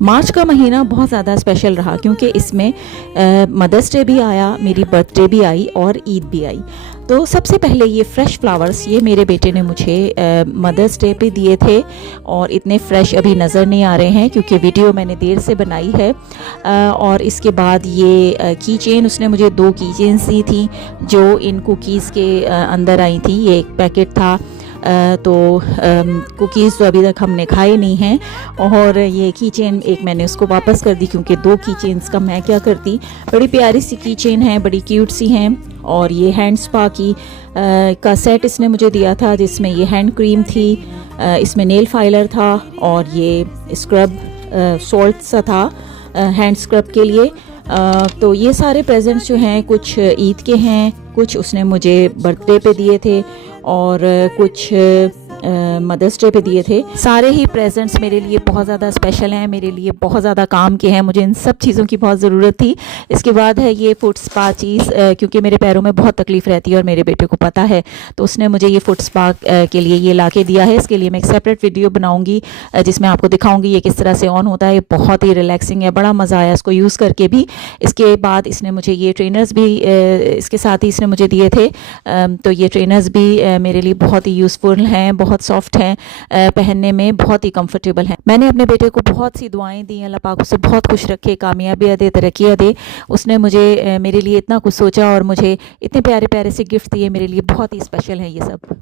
मार्च का महीना बहुत ज़्यादा स्पेशल रहा क्योंकि इसमें मदर्स डे भी आया, मेरी बर्थडे भी आई और ईद भी आई। तो सबसे पहले ये फ़्रेश फ्लावर्स ये मेरे बेटे ने मुझे मदर्स डे पे दिए थे और इतने फ़्रेश अभी नज़र नहीं आ रहे हैं क्योंकि वीडियो मैंने देर से बनाई है। और इसके बाद ये की चेन उसने मुझे 2 की चेन्स दी थी जो इन कुकीज़ के अंदर आई थी। ये एक पैकेट था। तो कुकीज़ तो अभी तक हमने खाए नहीं हैं और ये की चेन एक मैंने उसको वापस कर दी क्योंकि 2 की चेन्स का मैं क्या करती। बड़ी प्यारी सी की चेन है, बड़ी क्यूट सी हैं। और ये हैंड स्पा की का सेट इसने मुझे दिया था जिसमें ये हैंड क्रीम थी, इसमें नेल फाइलर था और ये स्क्रब सॉल्ट सा था हैंड स्क्रब के लिए। तो ये सारे प्रेजेंट्स जो हैं कुछ ईद के हैं, कुछ उसने मुझे बर्थडे पे दिए थे और कुछ मदर्स डे पे दिए थे। सारे ही प्रेजेंट्स मेरे लिए बहुत ज़्यादा स्पेशल हैं, मेरे लिए बहुत ज़्यादा काम के हैं, मुझे इन सब चीज़ों की बहुत ज़रूरत थी। इसके बाद है ये फुट स्पा चीज़ क्योंकि मेरे पैरों में बहुत तकलीफ़ रहती है और मेरे बेटे को पता है, तो उसने मुझे ये फुट स्पा के लिए ये ला के दिया है। इसके लिए मैं एक सेपरेट वीडियो बनाऊँगी जिसमें आपको दिखाऊँगी ये किस तरह से ऑन होता है। ये बहुत ही रिलैक्सिंग है, बड़ा मज़ा आया इसको यूज़ करके भी। इसके बाद इसने मुझे ये ट्रेनर्स भी इसके साथ ही इसने मुझे दिए थे। तो ये ट्रेनर्स भी मेरे लिए बहुत ही यूज़फुल हैं, बहुत सॉफ्ट हैं, पहनने में बहुत ही कंफर्टेबल हैं। मैंने अपने बेटे को बहुत सी दुआएं दी, अल्लाह पाक उसे बहुत खुश रखे, कामयाबियाँ दे, तरक्कियाँ दे। उसने मुझे मेरे लिए इतना कुछ सोचा और मुझे इतने प्यारे प्यारे से गिफ्ट दिए, मेरे लिए बहुत ही स्पेशल है ये सब।